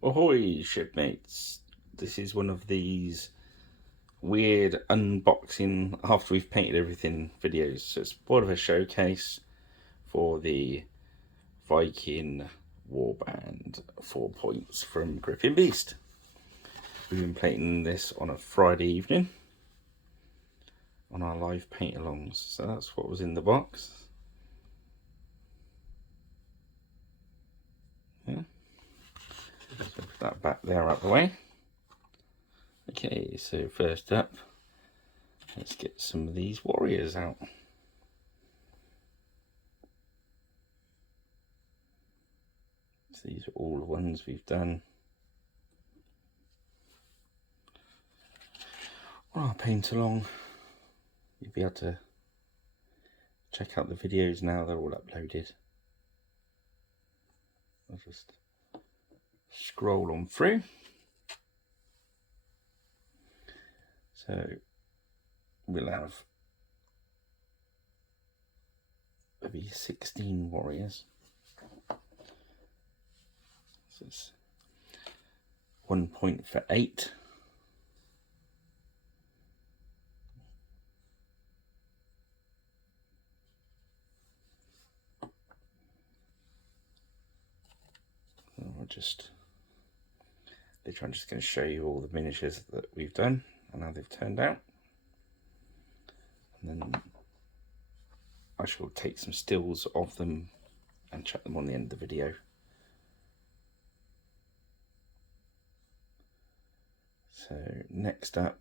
Ahoy, shipmates! This is one of these weird unboxing after we've painted everything videos. So it's part of a showcase for the Viking Warband 4 points from Griffin Beast. We've been painting this on a Friday evening on our live paint-alongs. So that's what was in the box. Yeah. So put that back there out the way. Okay, so first up, let's get some of these warriors out. So these are all the ones we've done on our paint along. You'll be able to check out the videos now, they're all uploaded. I'll just scroll on through. So we'll have maybe 16 warriors. So it's 1 point for 8. I'll just later I'm just going to show you all the miniatures that we've done and how they've turned out. And then I shall take some stills of them and chuck them on the end of the video. So next up,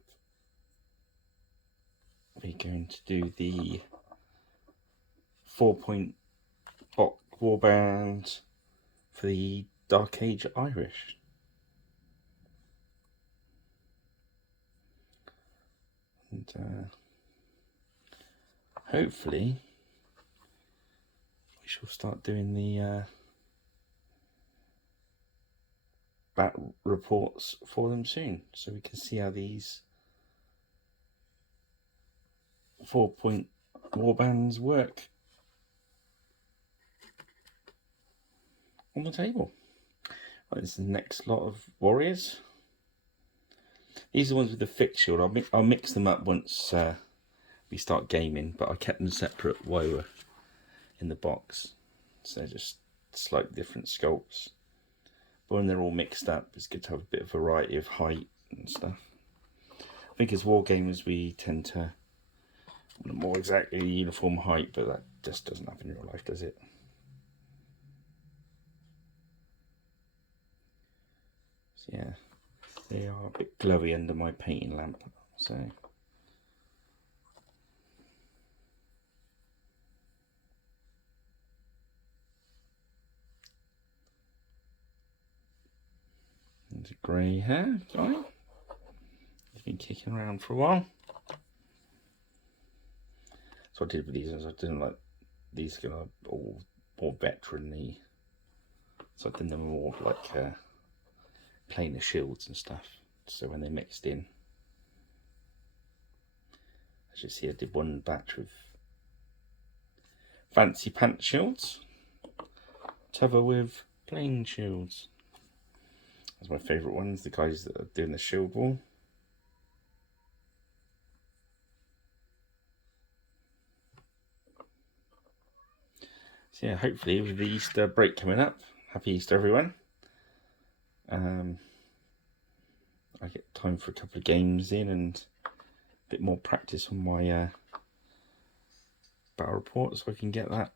we're going to do the 4-point box warband for the Dark Age Irish. And hopefully we shall start doing the bat reports for them soon, so we can see how these 4-point warbands work on the table. Right, this is the next lot of warriors. These are the ones with the fixed shield. I'll mix them up once we start gaming, but I kept them separate while we were in the box. So just slightly different sculpts. But when they're all mixed up, it's good to have a bit of variety of height and stuff. I think as wargamers we tend to want more exactly uniform height, but that just doesn't happen in real life, does it? So yeah, they are a bit glowy under my painting lamp, so there's a grey hair guy. He's been kicking around for a while. So I did with these, I didn't like these are all more veteran-y, so I did them more like plainer shields and stuff. So when they mixed in, as you see, I did one batch with fancy pants shields, t'other with plain shields. That's my favourite ones, the guys that are doing the shield wall. So yeah, hopefully with the Easter break coming up, happy Easter everyone. I get time for a couple of games in and a bit more practice on my battle report, so I can get that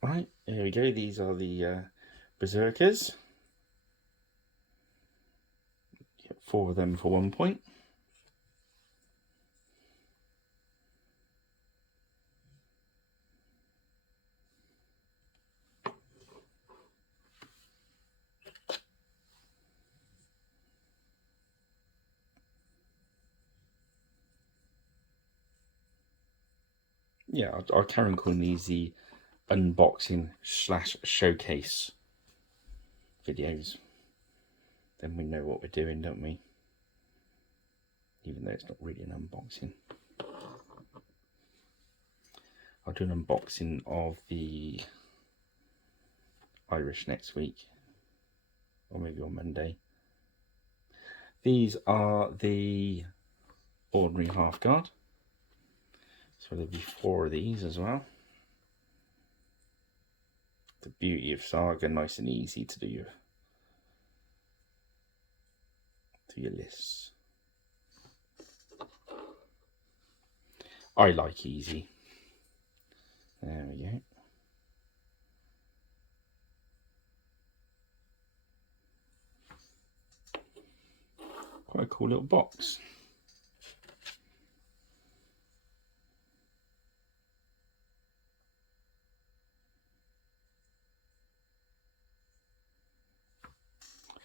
right. Here we go. These are the berserkers. Get 4 of them for 1 point. Yeah, I'll carry on calling these the unboxing / showcase videos. Then we know what we're doing, don't we? Even though it's not really an unboxing. I'll do an unboxing of the Irish next week. or maybe on Monday. These are the ordinary half guard, so there'll be 4 of these as well. The beauty of Saga, nice and easy to do your lists. I like easy. There we go. Quite a cool little box.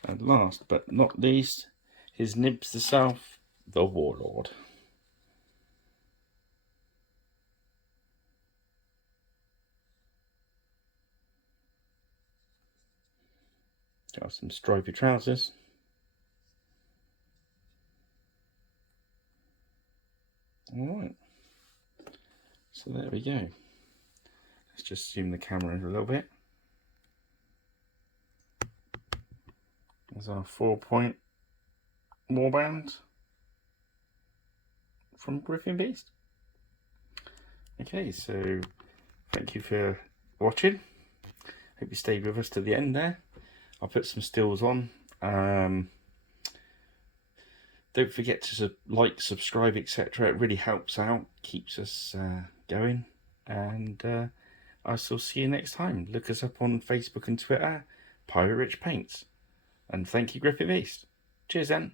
And last but not least, his nibs the South, the Warlord. Got some stripy trousers. Alright, so there we go. Let's just zoom the camera in a little bit. There's our 4-point Warband from Griffin Beast. Okay, so thank you for watching. Hope you stayed with us to the end there. I'll put some stills on. Don't forget to like, subscribe, etc. It really helps out, keeps us going. And I shall see you next time. Look us up on Facebook and Twitter, Pirate Rich Paints. And thank you, Griffin Beast. Cheers then.